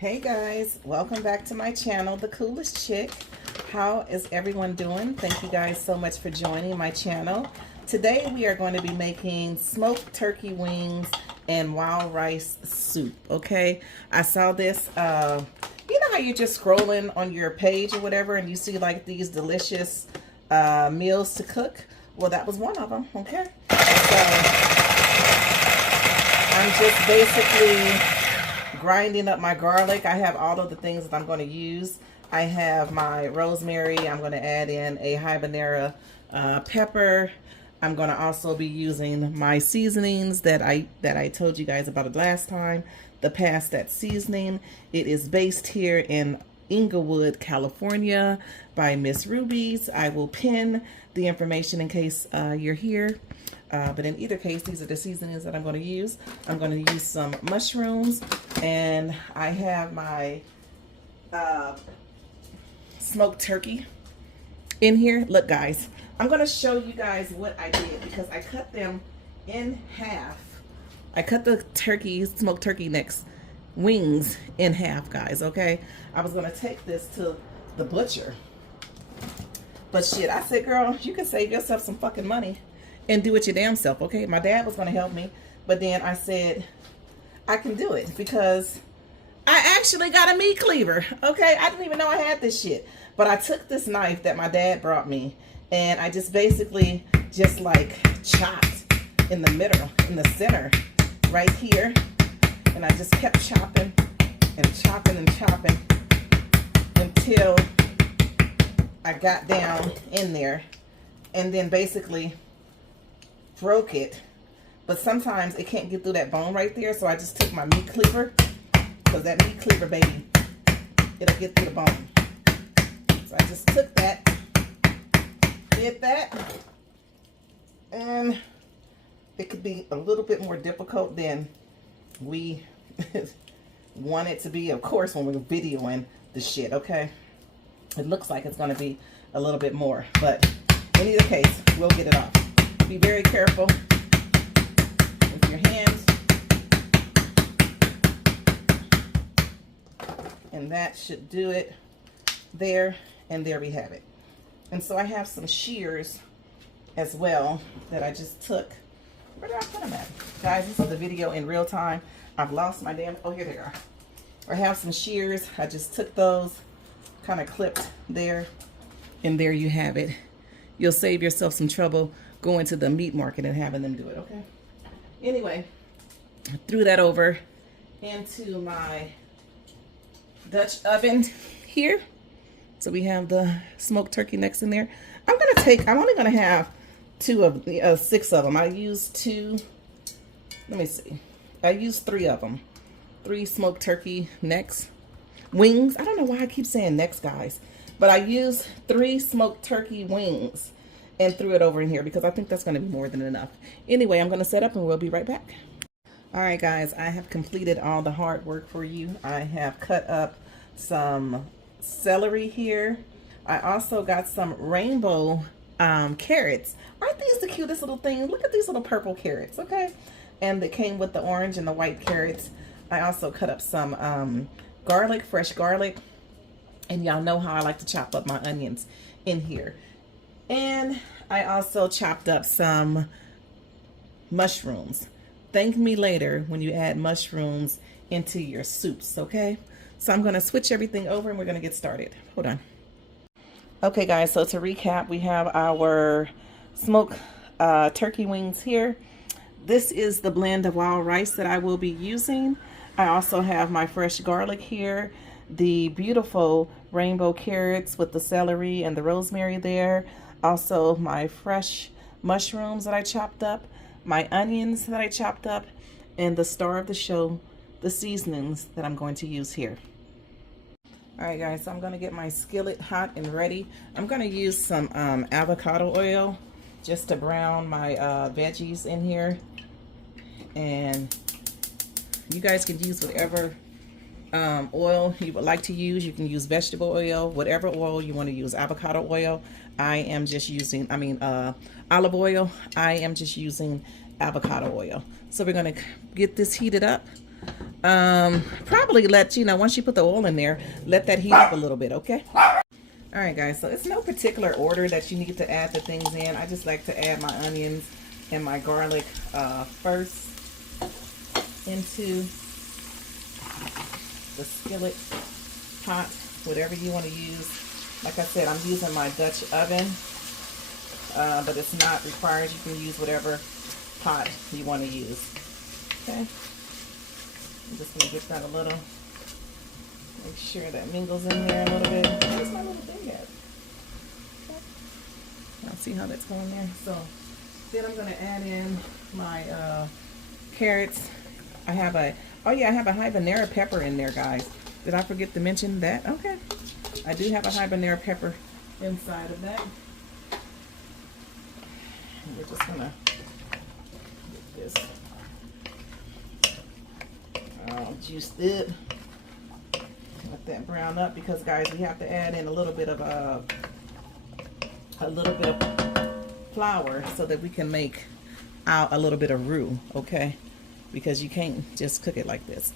Hey guys, welcome back to my channel, The Coolest Chick. How is everyone doing? Thank you guys so much for joining my channel. Today we are going to be making smoked turkey wings and wild rice soup, okay? I saw this, you know how you're just scrolling on your page or whatever and you see like these delicious meals to cook? Well, that was one of them, okay? So I'm just basically grinding up my garlic. I have all of the things that I'm going to use. I have my rosemary. I'm going to add in a habanero pepper. I'm going to also be using my seasonings that I told you guys about it last time. The Past That Seasoning. It is based here in Inglewood, California by Miss Ruby's. I will pin the information in case you're here. But in either case, these are the seasonings that I'm going to use. I'm going to use some mushrooms, and I have my smoked turkey in here. Look, guys, I'm going to show you guys what I did because I cut them in half. I cut the smoked turkey necks, wings in half, guys, okay? I was going to take this to the butcher. But shit, I said, girl, you can save yourself some fucking money and do it your damn self, okay? My dad was going to help me, but then I said, I can do it because I actually got a meat cleaver, okay? I didn't even know I had this shit. But I took this knife that my dad brought me, and I just basically just like chopped in the middle, in the center, right here. And I just kept chopping and chopping and chopping until I got down in there, and then basically broke it. But sometimes it can't get through that bone right there, so I just took my meat cleaver, because that meat cleaver, baby, it'll get through the bone. So I just took that, did that, and it could be a little bit more difficult than we want it to be, of course, when we're videoing the shit, okay? It looks like it's going to be a little bit more, but in either case, we'll get it off. Be very careful with your hands. And that should do it there, and there we have it. And so I have some shears as well that I just took. Where did I put them at? Guys, this is the video in real time. I've lost my damn, oh, here they are. I have some shears. I just took those, kind of clipped there, and there you have it. You'll save yourself some trouble going to the meat market and having them do it, okay? Anyway, I threw that over into my Dutch oven here. So we have the smoked turkey necks in there. I'm only gonna have 6 of them. I used 2, let me see. I used 3 of them. 3 smoked turkey necks. Wings, I don't know why I keep saying necks, guys. But I used 3 smoked turkey wings and threw it over in here because I think that's gonna be more than enough. Anyway, I'm gonna set up and we'll be right back. All right, guys, I have completed all the hard work for you. I have cut up some celery here. I also got some rainbow carrots. Aren't these the cutest little things? Look at these little purple carrots, okay? And they came with the orange and the white carrots. I also cut up some garlic, fresh garlic. And y'all know how I like to chop up my onions in here. And I also chopped up some mushrooms. Thank me later when you add mushrooms into your soups, okay? So I'm gonna switch everything over and we're gonna get started. Hold on. Okay, guys, so to recap, we have our smoked turkey wings here. This is the blend of wild rice that I will be using. I also have my fresh garlic here, the beautiful rainbow carrots with the celery and the rosemary there. Also my fresh mushrooms that I chopped up, my onions that I chopped up, and the star of the show, the seasonings that I'm going to use here. All right, guys, so I'm going to get my skillet hot and ready. I'm going to use some avocado oil just to brown my veggies in here. And you guys can use whatever oil you would like to use. You can use vegetable oil, whatever oil you want to use. Avocado oil, I am just using, olive oil, I am just using avocado oil. So we're going to get this heated up. Probably let, you know, once you put the oil in there, let that heat up a little bit, okay? All right, guys, so it's no particular order that you need to add the things in. I just like to add my onions and my garlic first into the skillet, pot, whatever you want to use. Like I said, I'm using my Dutch oven, but it's not required. You can use whatever pot you want to use. Okay, I'm just going to get that a little, make sure that mingles in there a little bit. Where's my little thing at? Okay. Now see how that's going there? So then I'm going to add in my carrots. I have a, oh yeah, I have a habanero pepper in there, guys. Did I forget to mention that? Okay. I do have a habanero pepper inside of that. And we're just gonna get this juiced up. Let that brown up, because guys, we have to add in a little bit of flour so that we can make out a little bit of roux, okay? Because you can't just cook it like this.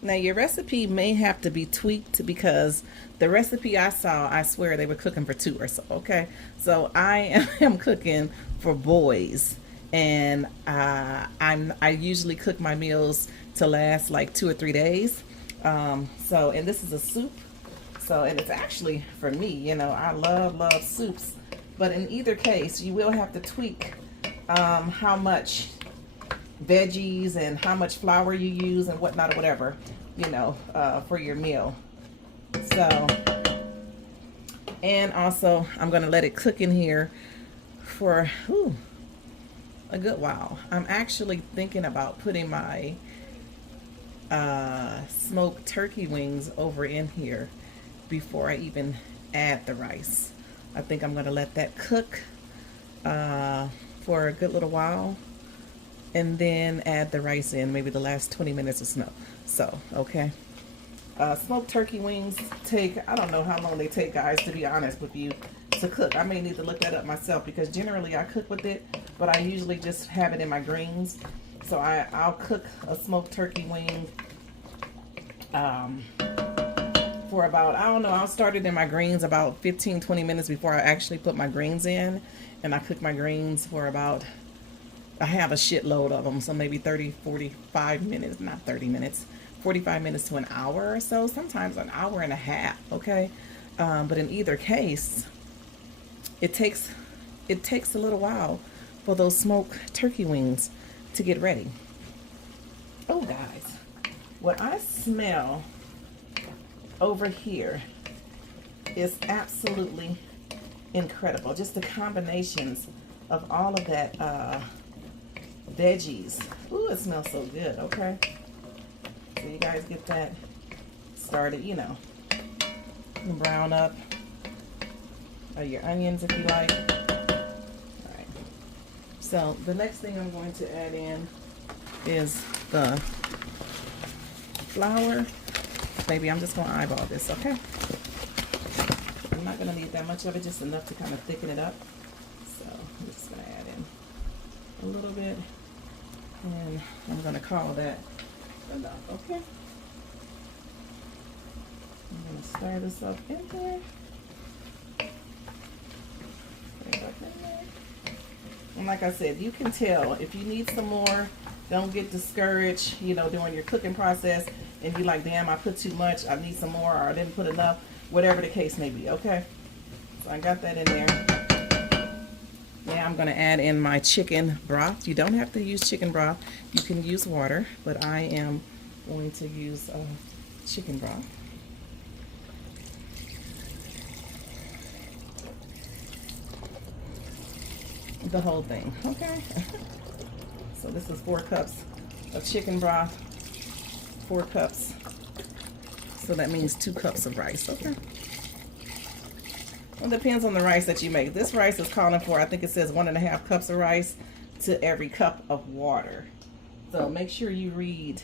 Now your recipe may have to be tweaked, because the recipe I saw, I swear they were cooking for 2 or so, okay? So I am cooking for boys, and I usually cook my meals to last like 2 or 3 days. So, and this is a soup, so, and it's actually for me, you know, I love soups, but in either case, you will have to tweak how much veggies and how much flour you use and whatnot or whatever, you know, for your meal. So, and also I'm going to let it cook in here for a good while. I'm actually thinking about putting my smoked turkey wings over in here before I even add the rice. I think I'm going to let that cook for a good little while, and then add the rice in, maybe the last 20 minutes or so. Okay. Smoked turkey wings take, I don't know how long they take, guys, to be honest with you, to cook. I may need to look that up myself, because generally I cook with it, but I usually just have it in my greens. So I'll cook a smoked turkey wing for about, I don't know, I'll start it in my greens about 15-20 minutes before I actually put my greens in. And I cook my greens for about, I have a shitload of them, so maybe 30-45 minutes, not 30 minutes, 45 minutes to an hour or so, sometimes an hour and a half, okay? But in either case, it takes a little while for those smoked turkey wings to get ready. Oh, guys, what I smell over here is absolutely incredible. Just the combinations of all of that veggies. Ooh, it smells so good. Okay, so you guys get that started, you know, brown up your onions if you like. All right, so the next thing I'm going to add in is the flour. Maybe I'm just going to eyeball this, okay? I'm not going to need that much of it, just enough to kind of thicken it up. So I'm just going to add in a little bit, and I'm going to call that enough, okay? I'm going to stir this up in there. And like I said, you can tell if you need some more. Don't get discouraged, you know, during your cooking process and be like, damn, I put too much, I need some more, or I didn't put enough, whatever the case may be, okay? So I got that in there. Now I'm going to add in my chicken broth. You don't have to use chicken broth. You can use water, but I am going to use chicken broth. The whole thing, okay? So this is 4 cups of chicken broth, 4 cups. So that means 2 cups of rice, okay? Well, it depends on the rice that you make. This rice is calling for, I think it says 1.5 cups of rice to every cup of water. So make sure you read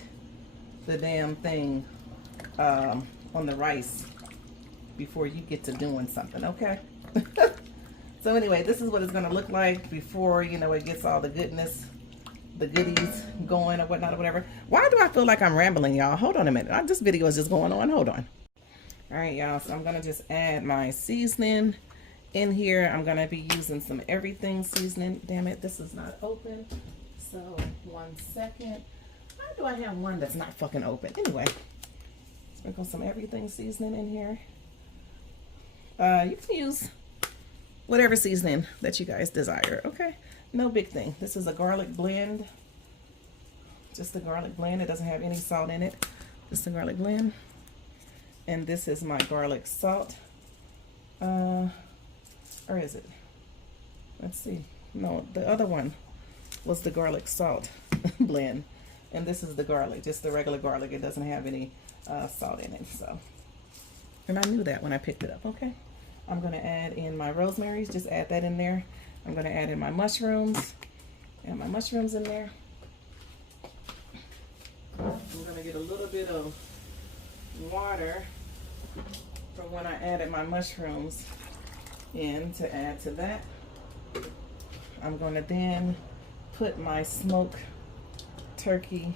the damn thing on the rice before you get to doing something, okay? So anyway, this is what it's going to look like before, you know, it gets all the goodness the goodies going or whatnot or whatever. Why do I feel like I'm rambling, y'all? Hold on a minute. This video is just going on. Hold on. All right, y'all. So I'm going to just add my seasoning in here. I'm going to be using some everything seasoning. Damn it, this is not open. So 1 second. Why do I have one that's not fucking open? Anyway, sprinkle some everything seasoning in here. You can use whatever seasoning that you guys desire, okay? No big thing. This is a garlic blend. Just a garlic blend. It doesn't have any salt in it. Just a garlic blend. And this is my garlic salt. Or is it? Let's see. No, the other one was the garlic salt blend. And this is the garlic, just the regular garlic. It doesn't have any salt in it. So, and I knew that when I picked it up, okay? I'm going to add in my rosemary. Just add that in there. I'm going to add in my mushrooms. Add my mushrooms in there. I'm going to get a little bit of water from when I added my mushrooms in to add to that. I'm going to then put my smoked turkey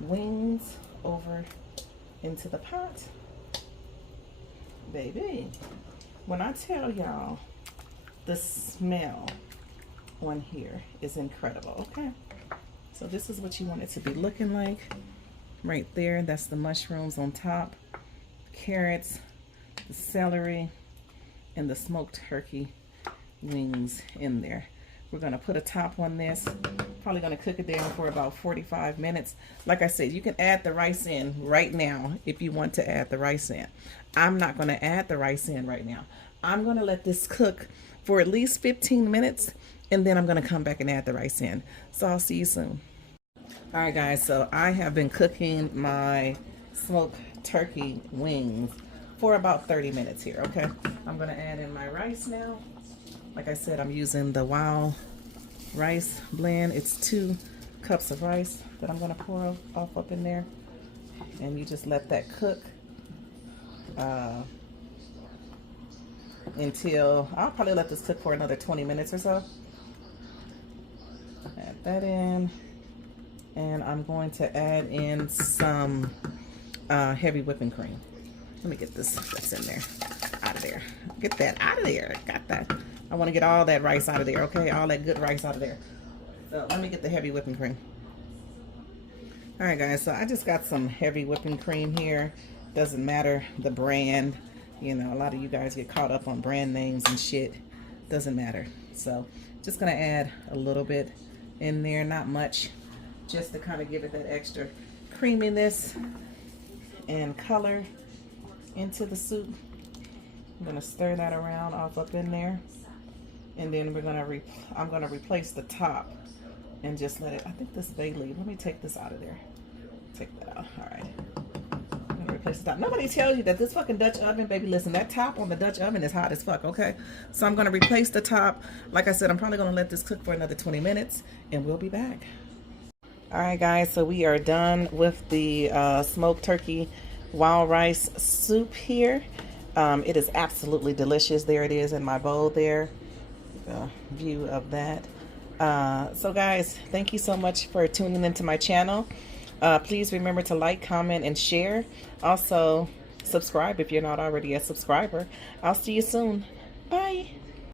wings over into the pot. Baby, when I tell y'all, the smell on here is incredible, okay? So this is what you want it to be looking like. Right there, that's the mushrooms on top, carrots, the celery, and the smoked turkey wings in there. We're gonna put a top on this. Probably gonna cook it down for about 45 minutes. Like I said, you can add the rice in right now if you want to add the rice in. I'm not gonna add the rice in right now. I'm gonna let this cook for at least 15 minutes, and then I'm gonna come back and add the rice in. So I'll see you soon. All right, guys, so I have been cooking my smoked turkey wings for about 30 minutes here, okay? I'm gonna add in my rice now. Like I said, I'm using the Wow rice blend. It's 2 cups of rice that I'm gonna pour off up in there. And you just let that cook until, I'll probably let this cook for another 20 minutes or so. Add that in. And I'm going to add in some heavy whipping cream. Let me get this that's in there out of there. Get that out of there. Got that. I want to get all that rice out of there, okay? All that good rice out of there. So let me get the heavy whipping cream. All right, guys, so I just got some heavy whipping cream here. Doesn't matter the brand. You know, a lot of you guys get caught up on brand names and shit. Doesn't matter. So just gonna add a little bit in there, not much, just to kind of give it that extra creaminess and color into the soup. I'm gonna stir that around off up in there, and then I'm gonna replace the top and just let it. I think this bay leaf. Let me take this out of there. Take that out. All right. I'm gonna replace the top. Nobody tells you that this fucking Dutch oven, baby. Listen, that top on the Dutch oven is hot as fuck. Okay, so I'm gonna replace the top. Like I said, I'm probably gonna let this cook for another 20 minutes, and we'll be back. All right, guys. So we are done with the smoked turkey wild rice soup here. It is absolutely delicious. There it is in my bowl there. View of that. So guys, thank you so much for tuning into my channel. Please remember to like, comment, and share. Also, subscribe if you're not already a subscriber. I'll see you soon. Bye.